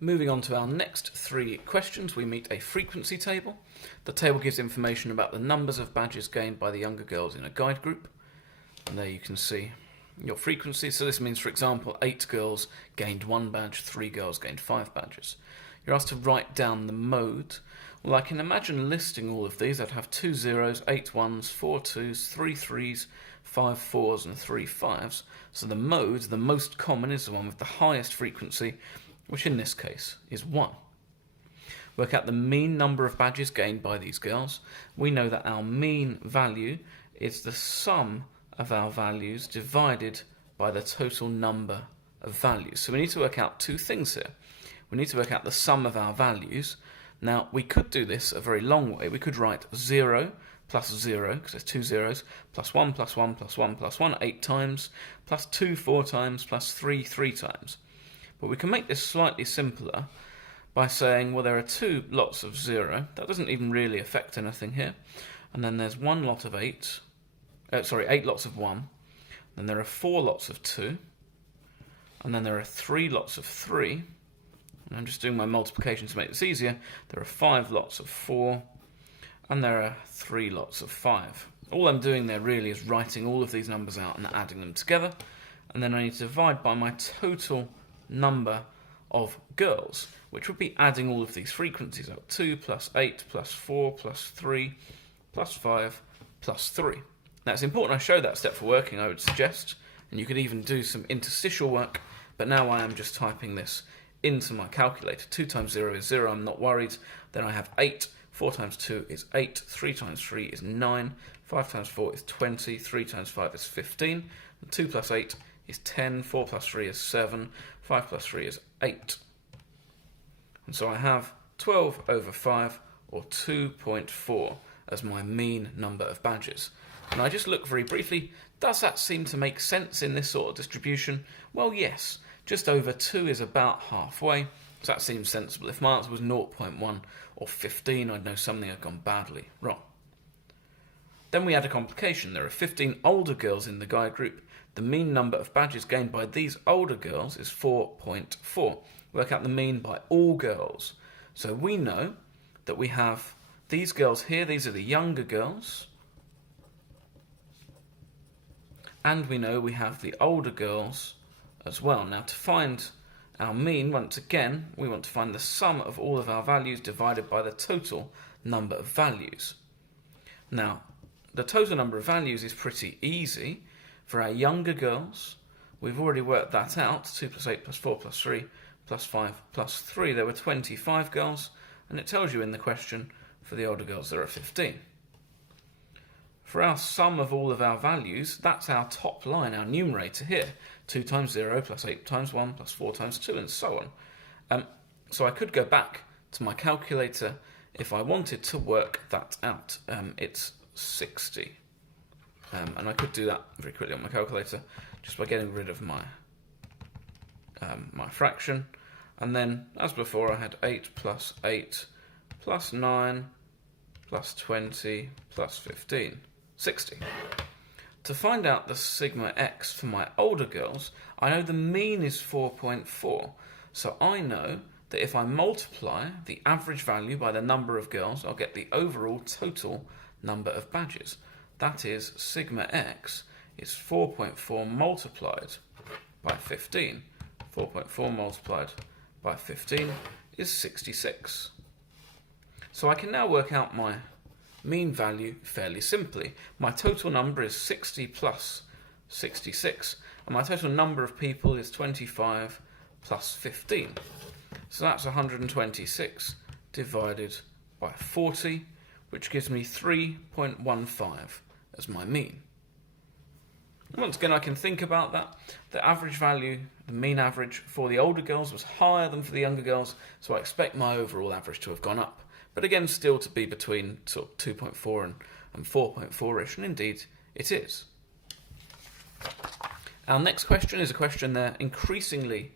Moving on to our next three questions, we meet a frequency table. The table gives information about the numbers of badges gained by the younger girls in a guide group. And there you can see your frequency. So this means, for example, 8 girls gained 1 badge, 3 girls gained 5 badges. You're asked to write down the mode. Well, I can imagine listing all of these. I'd have 2 zeros, 8 ones, 4 twos, 3 threes, 5 fours, and 3 fives. So the mode, the most common, is the one with the highest frequency, which in this case is 1. Work out the mean number of badges gained by these girls. We know that our mean value is the sum of our values divided by the total number of values. So we need to work out two things here. We need to work out the sum of our values. Now, we could do this a very long way. We could write 0 plus 0, because there's 2 zeros, plus 1 plus 1 plus 1 plus 1 8 times, plus 2 4 times, plus 3 3 times. But we can make this slightly simpler by saying, well, there are 2 lots of 0. That doesn't even really affect anything here. And then there's 1 lot of 8 lots of 1. Then there are 4 lots of 2. And then there are 3 lots of 3. And I'm just doing my multiplication to make this easier. There are 5 lots of 4. And there are 3 lots of 5. All I'm doing there really is writing all of these numbers out and adding them together. And then I need to divide by my total number of girls, which would be adding all of these frequencies up. 2 plus 8 plus 4 plus 3 plus 5 plus 3. Now it's important I show that step for working, I would suggest, and you could even do some interstitial work, but now I am just typing this into my calculator. 2 times 0 is 0, I'm not worried. Then I have 8, 4 times 2 is 8, 3 times 3 is 9, 5 times 4 is 20, 3 times 5 is 15, and 2 plus 8 is 10, 4 plus 3 is 7, 5 plus 3 is 8. And so I have 12 over 5, or 2.4, as my mean number of badges. And I just look very briefly, does that seem to make sense in this sort of distribution? Well, yes. Just over 2 is about halfway, so that seems sensible. If my answer was 0.1 or 15, I'd know something had gone badly wrong. Then we add a complication. There are 15 older girls in the guide group. The mean number of badges gained by these older girls is 4.4. Work out the mean by all girls. So we know that we have these girls here, these are the younger girls. And we know we have the older girls as well. Now to find our mean, once again, we want to find the sum of all of our values divided by the total number of values. Now, the total number of values is pretty easy. For our younger girls, we've already worked that out. 2 plus 8 plus 4 plus 3 plus 5 plus 3. There were 25 girls, and it tells you in the question for the older girls there are 15. For our sum of all of our values, that's our top line, our numerator here. 2 times 0 plus 8 times 1 plus 4 times 2 and so on. So I could go back to my calculator if I wanted to work that out. It's 60. And I could do that very quickly on my calculator just by getting rid of my my fraction. And then, as before, I had 8 plus 8 plus 9 plus 20 plus 15. 60. To find out the sigma x for my older girls, I know the mean is 4.4. So I know that if I multiply the average value by the number of girls, I'll get the overall total number of badges. That is, sigma x is 4.4 multiplied by 15. 4.4 multiplied by 15 is 66. So I can now work out my mean value fairly simply. My total number is 60 plus 66, and my total number of people is 25 plus 15. So that's 126 divided by 40, which gives me 3.15 as my mean. Once again, I can think about that. The average value, the mean average for the older girls was higher than for the younger girls, so I expect my overall average to have gone up. But again, still to be between sort of 2.4 and 4.4-ish, and indeed it is. Our next question is a question they're increasingly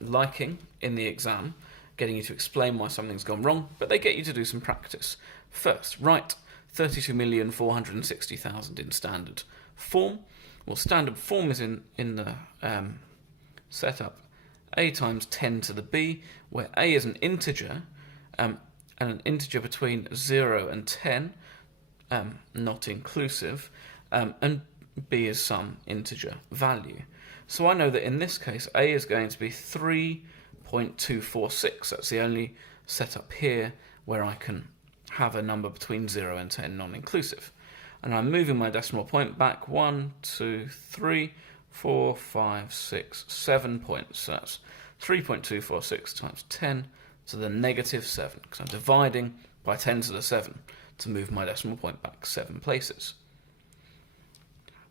liking in the exam, getting you to explain why something's gone wrong, but they get you to do some practice. First, write 32,460,000 in standard form. Well, standard form is in the setup a times 10 to the b, where a is an integer, and an integer between 0 and 10, not inclusive, and b is some integer value. So I know that in this case a is going to be 3.246. That's the only setup here where I can have a number between 0 and 10 non-inclusive. And I'm moving my decimal point back 1, 2, 3, 4, 5, 6, 7 points. So that's 3.246 times 10 to the negative 7, because I'm dividing by 10 to the 7 to move my decimal point back 7 places.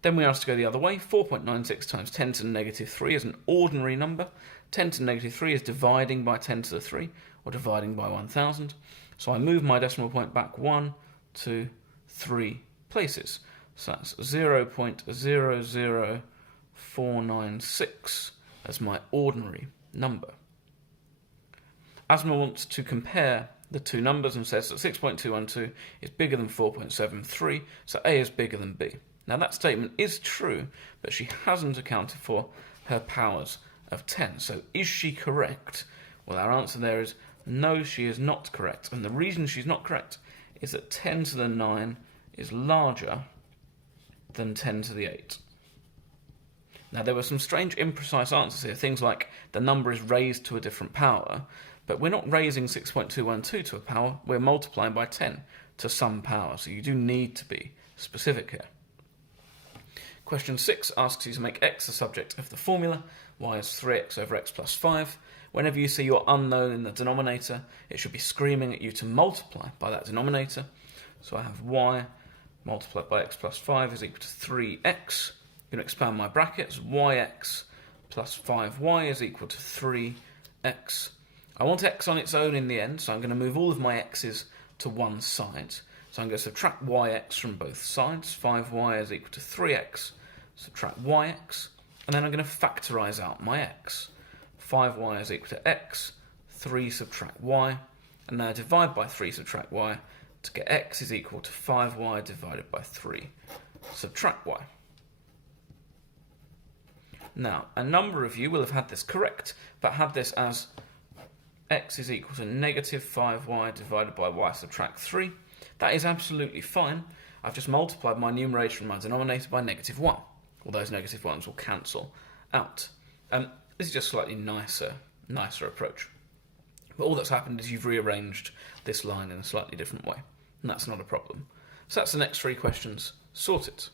Then we asked to go the other way. 4.96 times 10 to the negative 3 is an ordinary number. 10 to the negative 3 is dividing by 10 to the 3, or dividing by 1,000. So I move my decimal point back 1, 2, 3 places. So that's 0.00496 as my ordinary number. Asma wants to compare the two numbers and says that 6.212 is bigger than 4.73, so A is bigger than B. Now that statement is true, but she hasn't accounted for her powers of 10. So is she correct? Well, our answer there is no, she is not correct. And the reason she's not correct is that 10 to the 9 is larger than 10 to the 8. Now there were some strange imprecise answers here, things like the number is raised to a different power, but we're not raising 6.212 to a power, we're multiplying by 10 to some power, so you do need to be specific here. Question 6 asks you to make x the subject of the formula. Y is 3x over x plus 5. Whenever you see your unknown in the denominator, it should be screaming at you to multiply by that denominator. So I have y multiplied by x plus 5 is equal to 3x. I'm going to expand my brackets. Yx plus 5y is equal to 3x. I want x on its own in the end, so I'm going to move all of my x's to one side. So I'm going to subtract yx from both sides. 5y is equal to 3x. Subtract yx. And then I'm going to factorise out my x. 5y is equal to x. 3 subtract y. And now divide by 3 subtract y to get x is equal to 5y divided by 3 subtract y. Now, a number of you will have had this correct, but had this as x is equal to negative 5y divided by y subtract 3. That is absolutely fine. I've just multiplied my numerator and my denominator by negative 1. All those negative 1s will cancel out. This is just a slightly nicer approach. But all that's happened is you've rearranged this line in a slightly different way, and that's not a problem. So that's the next 3 questions sorted.